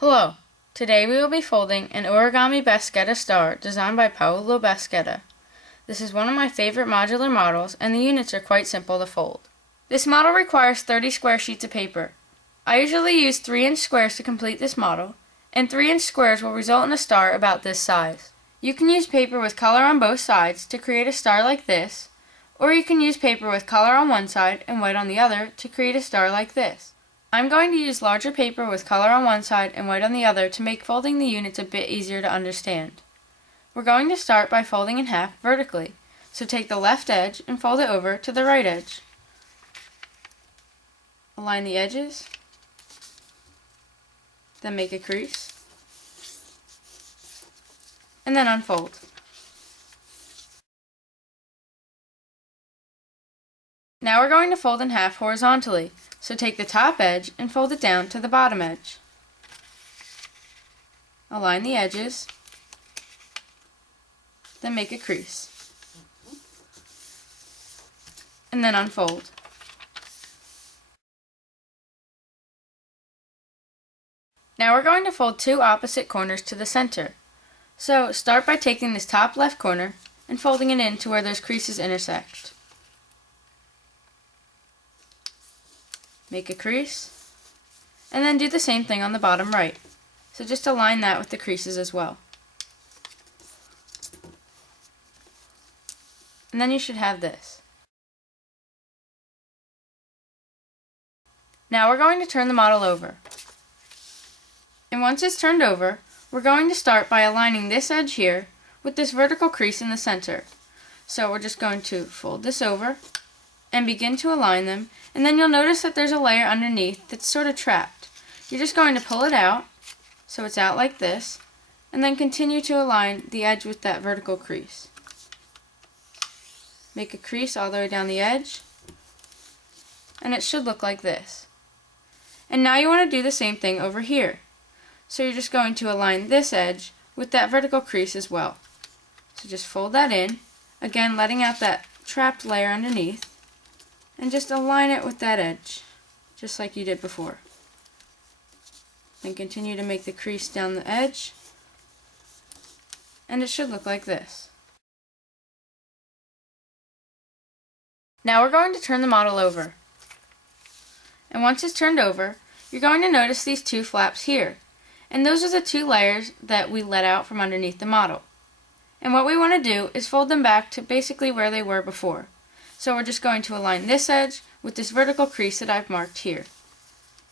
Hello! Today we will be folding an Origami Bascetta Star designed by Paolo Bascetta. This is one of my favorite modular models, and the units are quite simple to fold. This model requires 30 square sheets of paper. I usually use 3-inch squares to complete this model, and 3-inch squares will result in a star about this size. You can use paper with color on both sides to create a star like this, or you can use paper with color on one side and white on the other to create a star like this. I'm going to use larger paper with color on one side and white on the other to make folding the units a bit easier to understand. We're going to start by folding in half vertically, so take the left edge and fold it over to the right edge. Align the edges, then make a crease, and then unfold. Now we're going to fold in half horizontally, so take the top edge and fold it down to the bottom edge. Align the edges, then make a crease, and then unfold. Now we're going to fold two opposite corners to the center. So start by taking this top left corner and folding it in to where those creases intersect. Make a crease, and then do the same thing on the bottom right. So just align that with the creases as well. And then you should have this. Now we're going to turn the model over. And once it's turned over, we're going to start by aligning this edge here with this vertical crease in the center. So we're just going to fold this over and begin to align them, and then you'll notice that there's a layer underneath that's sort of trapped. You're just going to pull it out, so it's out like this, and then continue to align the edge with that vertical crease. Make a crease all the way down the edge, and it should look like this. And now you want to do the same thing over here. So you're just going to align this edge with that vertical crease as well. So just fold that in, again letting out that trapped layer underneath, and just align it with that edge, just like you did before. Then continue to make the crease down the edge, and it should look like this. Now we're going to turn the model over. And once it's turned over, you're going to notice these two flaps here. And those are the two layers that we let out from underneath the model. And what we want to do is fold them back to basically where they were before. So we're just going to align this edge with this vertical crease that I've marked here.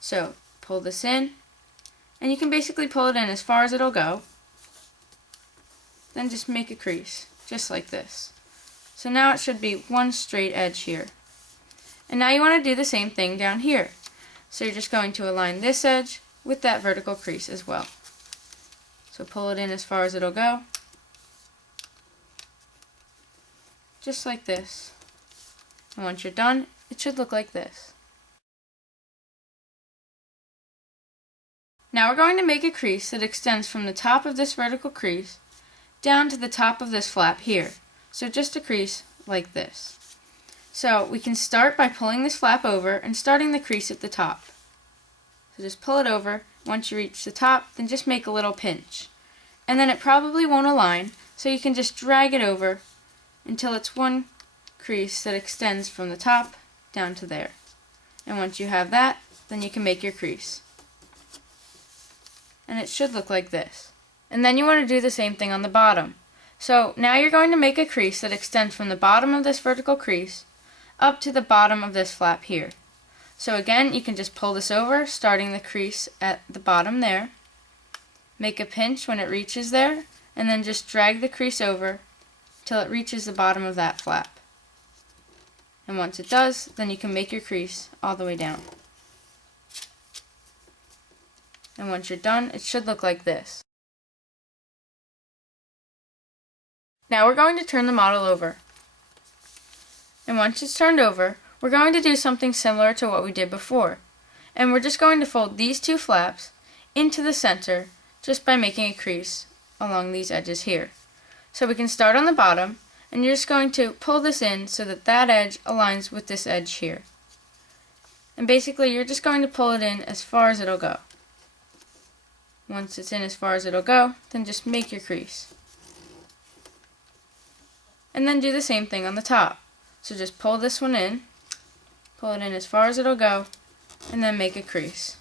So pull this in, and you can basically pull it in as far as it'll go. Then just make a crease, just like this. So now it should be one straight edge here. And now you want to do the same thing down here. So you're just going to align this edge with that vertical crease as well. So pull it in as far as it'll go, just like this. And once you're done, it should look like this. Now we're going to make a crease that extends from the top of this vertical crease down to the top of this flap here. So just a crease like this. So we can start by pulling this flap over and starting the crease at the top. So just pull it over. Once you reach the top, then just make a little pinch. And then it probably won't align, so you can just drag it over until it's one crease that extends from the top down to there. And once you have that, then you can make your crease. And it should look like this. And then you want to do the same thing on the bottom. So now you're going to make a crease that extends from the bottom of this vertical crease up to the bottom of this flap here. So again, you can just pull this over, starting the crease at the bottom there. Make a pinch when it reaches there, and then just drag the crease over till it reaches the bottom of that flap. And once it does, then you can make your crease all the way down. And once you're done, it should look like this. Now we're going to turn the model over. And once it's turned over, we're going to do something similar to what we did before. And we're just going to fold these two flaps into the center just by making a crease along these edges here. So we can start on the bottom, and you're just going to pull this in so that that edge aligns with this edge here. And basically you're just going to pull it in as far as it'll go. Once it's in as far as it'll go, then just make your crease. And then do the same thing on the top. So just pull this one in, pull it in as far as it'll go, and then make a crease.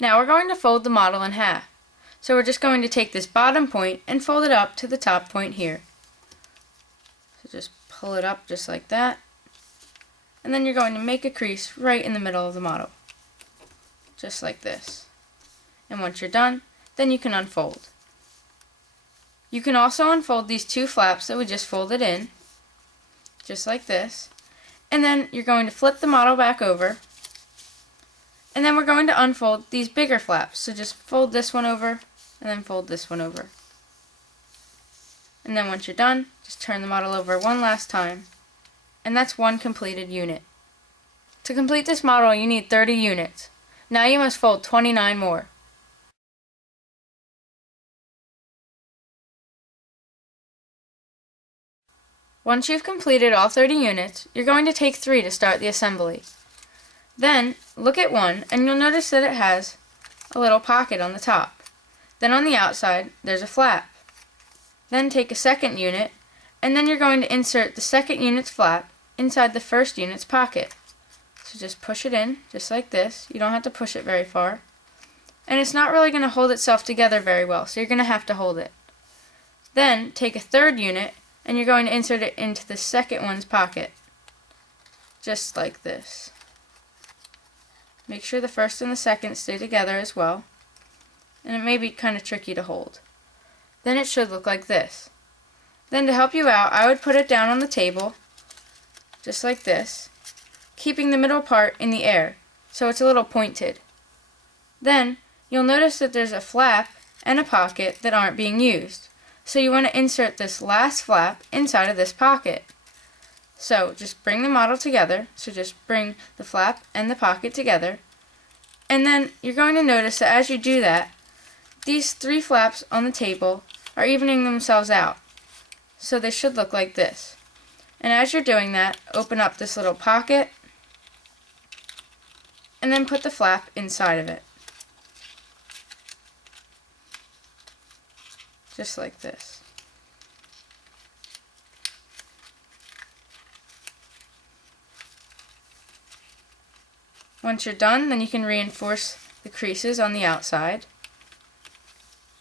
Now we're going to fold the model in half. So we're just going to take this bottom point and fold it up to the top point here. So just pull it up just like that. And then you're going to make a crease right in the middle of the model. Just like this. And once you're done, then you can unfold. You can also unfold these two flaps that we just folded in, just like this. And then you're going to flip the model back over. And then we're going to unfold these bigger flaps. So just fold this one over, and then fold this one over. And then once you're done, just turn the model over one last time. And that's one completed unit. To complete this model, you need 30 units. Now you must fold 29 more. Once you've completed all 30 units, you're going to take 3 to start the assembly. Then, look at one, and you'll notice that it has a little pocket on the top. Then on the outside, there's a flap. Then take a second unit, and then you're going to insert the second unit's flap inside the first unit's pocket. So just push it in, just like this. You don't have to push it very far. And it's not really going to hold itself together very well, so you're going to have to hold it. Then take a third unit, and you're going to insert it into the second one's pocket. Just like this. Make sure the first and the second stay together as well. And it may be kind of tricky to hold. Then it should look like this. Then to help you out, I would put it down on the table, just like this, keeping the middle part in the air, so it's a little pointed. Then you'll notice that there's a flap and a pocket that aren't being used. So you want to insert this last flap inside of this pocket. So just bring the model together, so just bring the flap and the pocket together, and then you're going to notice that as you do that, these 3 flaps on the table are evening themselves out. So they should look like this. And as you're doing that, open up this little pocket, and then put the flap inside of it. Just like this. Once you're done, then you can reinforce the creases on the outside.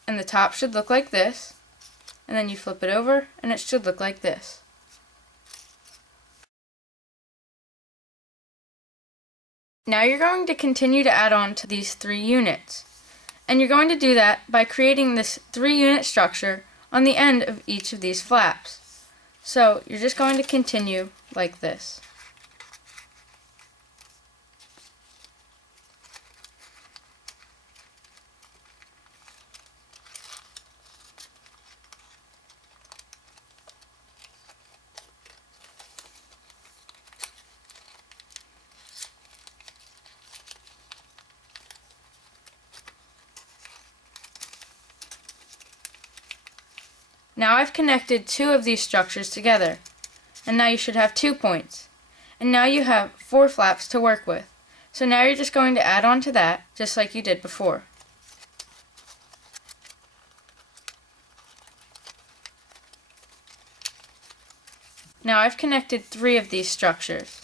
And the top should look like this. And then you flip it over, and it should look like this. Now you're going to continue to add on to these 3 units. And you're going to do that by creating this 3-unit structure on the end of each of these flaps. So you're just going to continue like this. Now I've connected 2 of these structures together, and now you should have 2 points. And now you have 4 flaps to work with. So now you're just going to add on to that, just like you did before. Now I've connected 3 of these structures.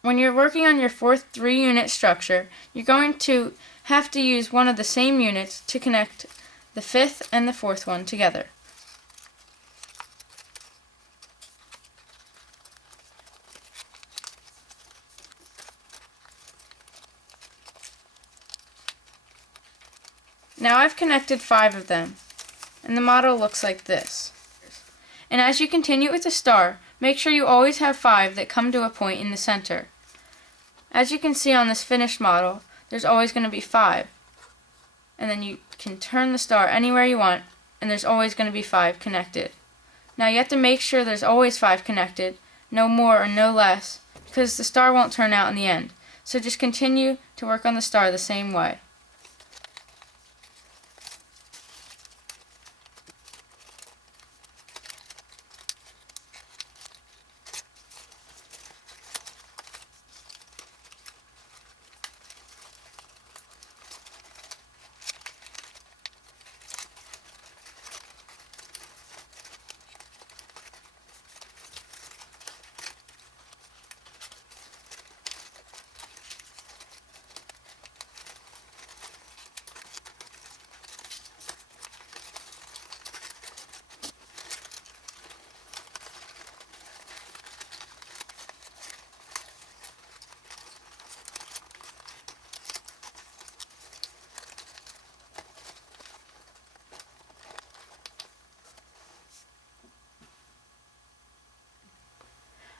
When you're working on your 4th 3-unit structure, you're going to have to use one of the same units to connect the 5th and the 4th one together. Now I've connected 5 of them, and the model looks like this. And as you continue with the star, make sure you always have 5 that come to a point in the center. As you can see on this finished model, there's always going to be 5. And then you can turn the star anywhere you want, and there's always going to be 5 connected. Now you have to make sure there's always 5 connected, no more or no less, because the star won't turn out in the end. So just continue to work on the star the same way.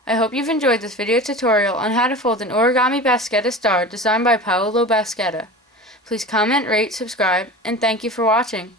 I hope you've enjoyed this video tutorial on how to fold an Origami Bascetta Star designed by Paolo Bascetta. Please comment, rate, subscribe, and thank you for watching.